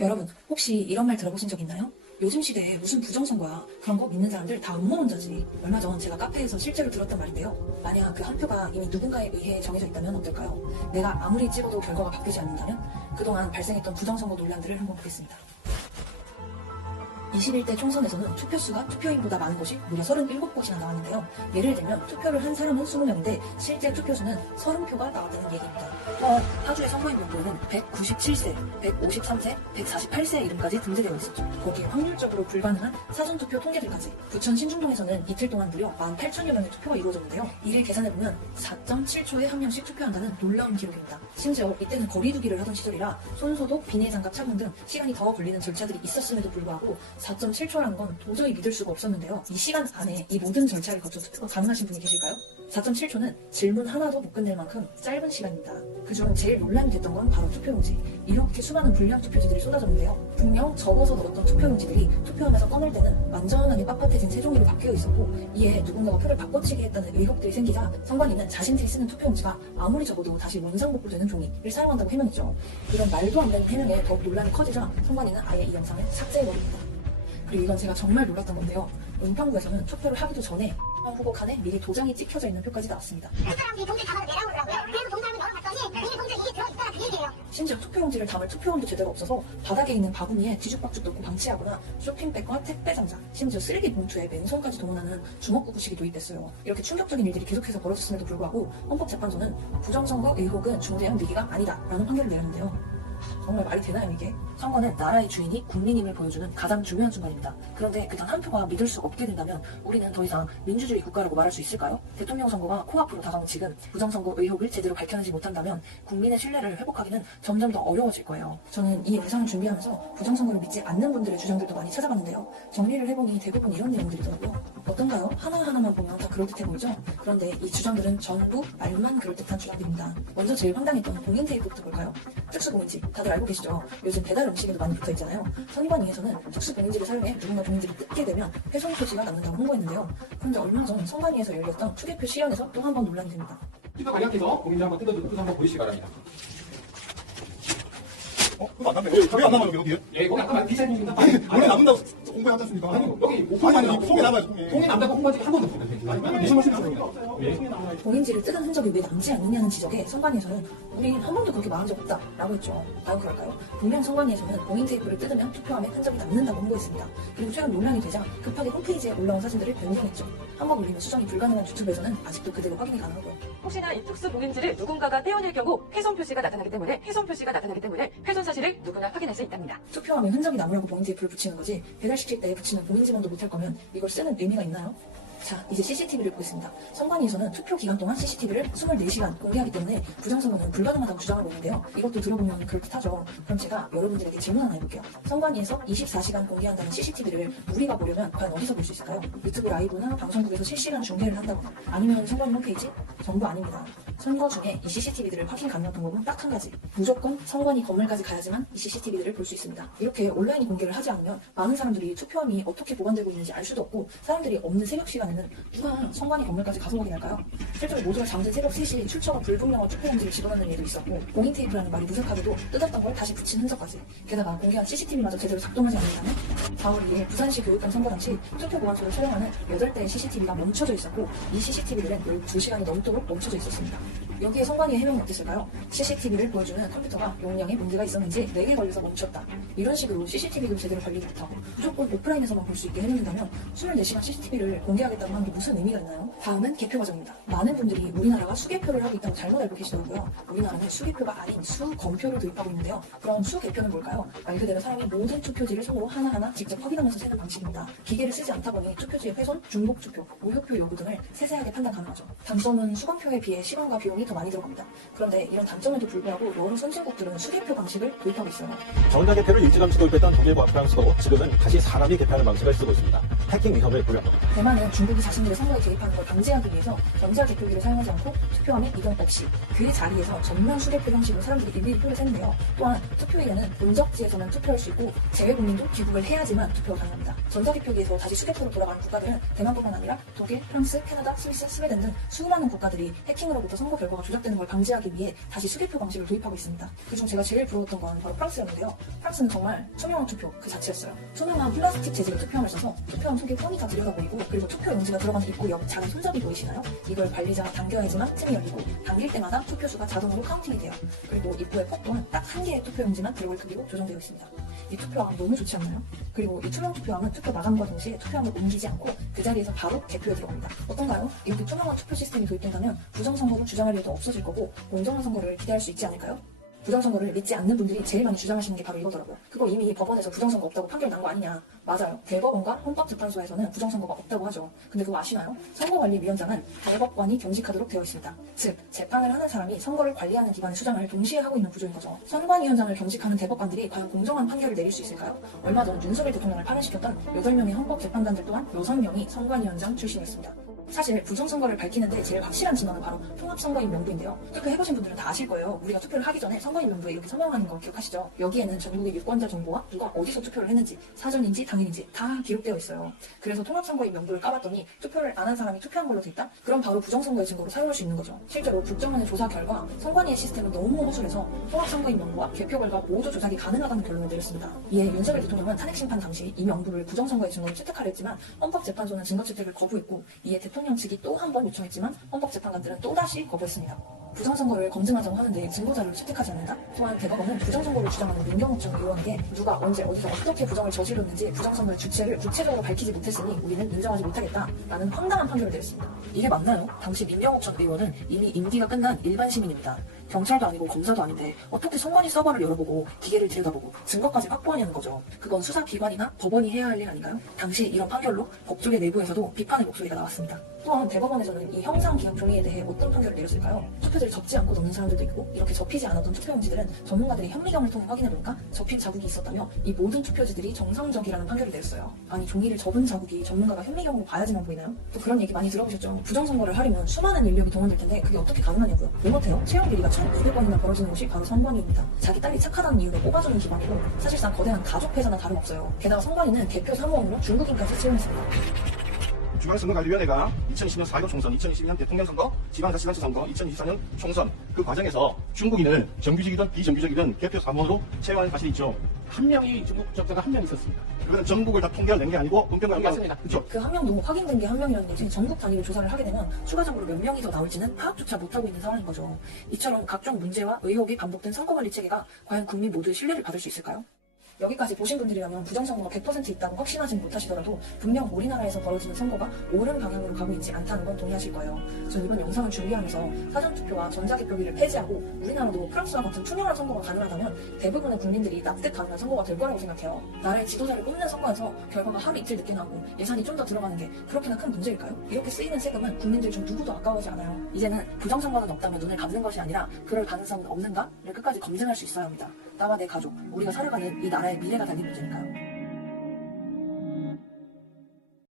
여러분, 혹시 이런 말 들어보신 적 있나요? 요즘 시대에 무슨 부정선거야. 그런 거 믿는 사람들 다 음모론자지. 얼마 전 제가 카페에서 실제로 들었던 말인데요. 만약 그 한 표가 이미 누군가에 의해 정해져 있다면 어떨까요? 내가 아무리 찍어도 결과가 바뀌지 않는다면? 그동안 발생했던 부정선거 논란들을 한번 보겠습니다. 21대 총선에서는 투표수가 투표인보다 많은 곳이 무려 37곳이나 나왔는데요. 예를 들면 투표를 한 사람은 20명인데 실제 투표수는 30표가 나왔다는 얘기입니다. 파주의 선거인 명부에는 197세, 153세, 148세의 이름까지 등재되어 있었죠. 거기에 확률적으로 불가능한 사전투표 통계들까지. 부천 신중동에서는 이틀 동안 무려 18,000여 명의 투표가 이루어졌는데요. 이를 계산해보면 4.7초에 한 명씩 투표한다는 놀라운 기록입니다. 심지어 이때는 거리두기를 하던 시절이라 손소독, 비닐장갑 착용 등 시간이 더 걸리는 절차들이 있었음에도 불구하고 4.7초라는 건 도저히 믿을 수가 없었는데요. 이 시간 안에 이 모든 절차를 거쳐 투표가 가능하신 분이 계실까요? 4.7초는 질문 하나도 못 끝낼 만큼 짧은 시간입니다. 그중 제일 논란이 됐던 건 바로 투표용지. 이렇게 수많은 불량 투표지들이 쏟아졌는데요. 분명 접어서 넣었던 투표용지들이 투표함에서 꺼낼 때는 완전하게 빳빳해진 새종이로 바뀌어 있었고, 이에 누군가가 표를 바꿔치기 했다는 의혹들이 생기자 선관위는 자신들이 쓰는 투표용지가 아무리 적어도 다시 원상복구되는 종이를 사용한다고 해명했죠. 이런 말도 안 되는 해명에 더욱 논란이 커지자 선관위는 아예 이 영상을 삭제해버립니다. 그리고 이건 제가 정말 놀랐던 건데요. 은평구에서는 투표를 하기도 전에 후보 칸에 미리 도장이 찍혀져 있는 표까지 나왔습니다. 그 사람들이 봉지를 담아서 내라고 그러더라고요. 그래서 봉지를 열어봤더니 이미 봉지에 이게 들어있다는 그 얘기예요. 심지어 투표용지를 담을 투표원도 제대로 없어서 바닥에 있는 바구니에 뒤죽박죽 넣고 방치하거나 쇼핑백과 택배 상자, 심지어 쓰레기 봉투에 맨손까지 동원하는 주먹구구식이 도입됐어요. 이렇게 충격적인 일들이 계속해서 벌어졌음에도 불구하고 헌법재판소는 부정선거 의혹은 중대한 위기가 아니다라는 판결을 내렸는데요. 정말 말이 되나요 이게? 선거는 나라의 주인이 국민임을 보여주는 가장 중요한 순간입니다. 그런데 그 단 한 표가 믿을 수 없게 된다면 우리는 더 이상 민주주의 국가라고 말할 수 있을까요? 대통령 선거가 코앞으로 다가온 지금 부정선거 의혹을 제대로 밝혀내지 못한다면 국민의 신뢰를 회복하기는 점점 더 어려워질 거예요. 저는 이 영상을 준비하면서 부정선거를 믿지 않는 분들의 주장들도 많이 찾아봤는데요. 정리를 해보니 대부분 이런 내용들이더라고요. 어떤가요? 하나하나만 보면 다 그럴듯해 보이죠? 그런데 이 주장들은 전부 말만 그럴듯한 주장들입니다. 먼저 제일 황당했던 공인 테이프부터 볼까요? 특수공인지 다들 알고 계시죠? 요즘 배달 음식에도 많이 붙어있잖아요. 선관위에서는 특수공인지를 사용해 누군가 공인지를 뜯게 되면 훼손 표시가 남는다고 홍보했는데요. 그런데 얼마 전 선관위에서 열렸던 투개표 실현에서 또 한 번 논란이 됩니다. 투표 간략해서 공인지 한번 뜯어서 한번 보시기 바랍니다. 그거 안 남네. 저게 안 남아요, 여기에? 예, 거기 아까 디자인입니다. 원래 남는다고 공부하지 않습니까? 아니, 여기 아니, 속에 남아요, 속에. 통에 남다고 홍보한 적이 한 번도 없습니다. 무슨 말씀이세요? 예. 공인지를 뜯은 흔적이 왜 남지 않느냐는 지적에 선관위에서는 우린 한 번도 그렇게 말한 적 없다라고 했죠. 과연 그럴까요? 분명 선관위에서는 공인 테이프를 뜯으면 투표함에 흔적이 남는다고 홍보했습니다. 그리고 최근 논란이 되자 급하게 홈페이지에 올라온 사진들을 변경했죠. 한번 올리면 수정이 불가능한 유튜브에서는 아직도 그대로 확인이 가능하고요. 혹시나 이 특수 공인지를 누군가가 떼어낼 경우 훼손 표시가 나타나기 때문에 훼손 사실을 누구나 확인할 수 있답니다. 투표함에 흔적이 남으라고 공인 테이프를 붙이는 거지 배달시킬 때 붙이는 공인지원도 못할 거면 이걸 쓰는 의미가 있나요? 자, 이제 CCTV를 보겠습니다. 선관위에서는 투표 기간 동안 CCTV를 24시간 공개하기 때문에 부정선거는 불가능하다고 주장하고 있는데요. 이것도 들어보면 그럴듯하죠. 그럼 제가 여러분들에게 질문 하나 해볼게요. 선관위에서 24시간 공개한다는 CCTV를 우리가 보려면 과연 어디서 볼 수 있을까요? 유튜브 라이브나 방송국에서 실시간 중계를 한다거나 아니면 선관위 홈페이지? 전부 아닙니다. 선거 중에 이 CCTV들을 확인 가능한 방법은 딱 한 가지. 무조건 선관위 건물까지 가야지만 이 CCTV들을 볼 수 있습니다. 이렇게 온라인 공개를 하지 않으면 많은 사람들이 투표함이 어떻게 보관되고 있는지 알 수도 없고 사람들이 없는 새벽 시간에는 누가 선관위 건물까지 가서 확인할까요? 실제로 모두가 잠든 새벽 3시 출처가 불분명한 투표용지를 집어넣는 일도 있었고 공인 테이프라는 말이 무색하게도 뜯었던 걸 다시 붙인 흔적까지. 게다가 공개한 CCTV마저 제대로 작동하지 않는다면 4월 2일 부산시 교육감 선거 당시 투표 보관소를 촬영하는 8대의 CCTV가 멈춰져 있었고 이 CCTV들은 12시간이 넘도록 멈춰져 있었습니다. 여기에 선관위의 해명이 어땠을까요? CCTV를 보여주는 컴퓨터가 용량에 문제가 있었는지 4개 걸려서 멈췄다. 이런 식으로 CCTV도 제대로 관리 못하고 무조건 오프라인에서만 볼 수 있게 해놓는다면 24시간 CCTV를 공개하겠다고 하는 게 무슨 의미가 있나요? 다음은 개표 과정입니다. 많은 분들이 우리나라가 수개표를 하고 있다고 잘못 알고 계시더라고요. 우리나라는 수개표가 아닌 수검표를 도입하고 있는데요. 그럼 수개표는 뭘까요? 말 그대로 사람이 모든 투표지를 손으로 하나하나 직접 확인하면서 세는 방식입니다. 기계를 쓰지 않다 보니 투표지의 훼손, 중복 투표, 무효표 여부 등을 세세하게 판단 가능하죠. 단점은 수검표에 비해 시간과 비용이 더 많이 들어갑니다. 그런데 이런 단점에도 불구하고 여러 선진국들은 수개표 방식을 도입하고 있어요. 전자개표를 일찌감치 도입했던 독일과 프랑스도 지금은 다시 사람이 개표하는 방식을 쓰고 있습니다. 해킹 위협을 부렸다. 대만은 중국이 자신들의 선거에 개입하는 걸 방지하기 위해서 전자 개표기를 사용하지 않고 투표함에 이동 없이 그 자리에서 전면 수개표 형식으로 사람들이 일일이 표를 셌는데요. 또한 투표일에는 본적지에서만 투표할 수 있고 제외 국민도 귀국을 해야지만 투표가 가능합니다. 전자 개표기에서 다시 수개표로 돌아가는 국가들은 대만뿐만 아니라 독일, 프랑스, 캐나다, 스위스, 스웨덴 등 수많은 국가들이 해킹으로부터 선거 결과가 조작되는 걸 방지하기 위해 다시 수개표 방식을 도입하고 있습니다. 그중 제가 제일 부러웠던 건 바로 프랑스였는데요. 프랑스는 정말 투명한 투표 그 자체였어요. 투명한 플라스틱 재질의 투표함을 써서 투표함 속에 폰이 다 들여다 보이고 그리고 투표 용지가 들어가는 입구 옆 작은 손잡이 보이시나요? 이걸 관리자가 당겨야지만 틈이 열리고 당길 때마다 투표수가 자동으로 카운팅이 돼요. 그리고 입구의 폭 또한 딱 한 개의 투표 용지만 들어갈 크기로 조정되어 있습니다. 이 투표함 너무 좋지 않나요? 그리고 이 투명 투표함은 투표 마감과 동시에 투표함을 옮기지 않고 그 자리에서 바로 개표에 들어갑니다. 어떤가요? 이렇게 투명한 투표 시스템이 도입된다면 부정선거로 주장할 일도 없어질 거고 공정한 선거를 기대할 수 있지 않을까요? 부정선거를 믿지 않는 분들이 제일 많이 주장하시는 게 바로 이거더라고요. 그거 이미 법원에서 부정선거 없다고 판결 난 거 아니냐. 맞아요. 대법원과 헌법재판소에서는 부정선거가 없다고 하죠. 근데 그거 아시나요? 선거관리위원장은 대법관이 겸직하도록 되어 있습니다. 즉, 재판을 하는 사람이 선거를 관리하는 기관의 수장을 동시에 하고 있는 구조인 거죠. 선관위원장을 겸직하는 대법관들이 과연 공정한 판결을 내릴 수 있을까요? 얼마 전 윤석열 대통령을 파면시켰던 8명의 헌법재판관들 또한 6명이 선관위원장 출신이었습니다. 사실 부정선거를 밝히는데 제일 확실한 진원은 바로 통합선거인 명부인데요. 투표해보신 분들은 다 아실 거예요. 우리가 투표를 하기 전에 선거인 명부에 이렇게 서명하는 거 기억하시죠? 여기에는 전국의 유권자 정보와 누가 어디서 투표를 했는지, 사전인지 당일인지 다 기록되어 있어요. 그래서 통합선거인 명부를 까봤더니 투표를 안 한 사람이 투표한 걸로 돼 있다? 그럼 바로 부정선거의 증거로 사용할 수 있는 거죠. 실제로 국정원의 조사 결과 선관위의 시스템은 너무 허술해서 통합선거인 명부와 개표 결과 모두 조작이 가능하다는 결론을 내렸습니다. 이에 윤석열 대통령은 탄핵심판 당시 이 명부를 부정선거의 증거로 채택하려 했지만 헌법재판소는 증거 채택을 거부했고 이에 대통령 측이 또 한 번 요청했지만 헌법재판관들은 또다시 거부했습니다. 부정선거를 검증하자고 하는데 증거자료를 채택하지 않는다? 또한 대법원은 부정선거를 주장하는 민경욱 전 의원에게 누가 언제 어디서 어떻게 부정을 저질렀는지 부정선거의 주체를 구체적으로 밝히지 못했으니 우리는 인정하지 못하겠다라는 황당한 판결을 내렸습니다. 이게 맞나요? 당시 민경욱 전 의원은 이미 임기가 끝난 일반 시민입니다. 경찰도 아니고 검사도 아닌데 어떻게 선관위 서버를 열어보고 기계를 들여다보고 증거까지 확보하냐는 거죠. 그건 수사기관이나 법원이 해야 할 일 아닌가요? 당시 이런 판결로 법조계 내부에서도 비판의 목소리가 나왔습니다. 또한 대법원에서는 이 형상기억 종이에 대해 어떤 판결을 내렸을까요? 투표지를 접지 않고 넣는 사람들도 있고 이렇게 접히지 않았던 투표용지들은 전문가들이 현미경을 통해 확인해보니까 접힌 자국이 있었다며 이 모든 투표지들이 정상적이라는 판결을 내렸어요. 아니 종이를 접은 자국이 전문가가 현미경으로 봐야지만 보이나요? 또 그런 얘기 많이 들어보셨죠? 부정선거를 하려면 수많은 인력이 동원될 텐데 그게 어떻게 가능하냐고요? 왜 못해요? 채용 비리가 1200번이나 벌어지는 곳이 바로 선관위입니다. 자기 딸이 착하다는 이유로 뽑아주는 기관이고 사실상 거대한 가족회사나 다름없어요. 게다가 선관위는 대표 사무원으로 중국인까지 채용했습니다. 중앙선거관리위원회가 2020년 4.15 총선, 2022년 대통령 선거, 지방자치단체 선거, 2024년 총선 그 과정에서 중국인을 정규직이든 비정규직이든 개표 사무원으로 채용하는 사실이 있죠. 한 명이 중국 적자가 한 명 있었습니다. 그거는 전국을 다 통계를 낸 게 아니고 공평한 맞습니다. 그렇죠. 그 한 명도 확인된 게 한 명이라는 얘기 전국 단위로 조사를 하게 되면 추가적으로 몇 명이 더 나올지는 파악조차 못하고 있는 상황인 거죠. 이처럼 각종 문제와 의혹이 반복된 선거관리 체계가 과연 국민 모두의 신뢰를 받을 수 있을까요? 여기까지 보신 분들이라면 부정선거가 100% 있다고 확신하진 못하시더라도 분명 우리나라에서 벌어지는 선거가 옳은 방향으로 가고 있지 않다는 건 동의하실 거예요. 전 이번 영상을 준비하면서 사전투표와 전자개표기를 폐지하고 우리나라도 프랑스와 같은 투명한 선거가 가능하다면 대부분의 국민들이 납득 가능한 선거가 될 거라고 생각해요. 나라의 지도자를 뽑는 선거에서 결과가 하루 이틀 늦게 나오고 예산이 좀 더 들어가는 게 그렇게나 큰 문제일까요? 이렇게 쓰이는 세금은 국민들 중 누구도 아까워하지 않아요. 이제는 부정선거는 없다면 눈을 감는 것이 아니라 그럴 가능성은 없는가를 끝까지 검증할 수 있어야 합니다. 나와 내 가족, 우리가 살아가는 이 나라의 미래가 달린 문제니까요.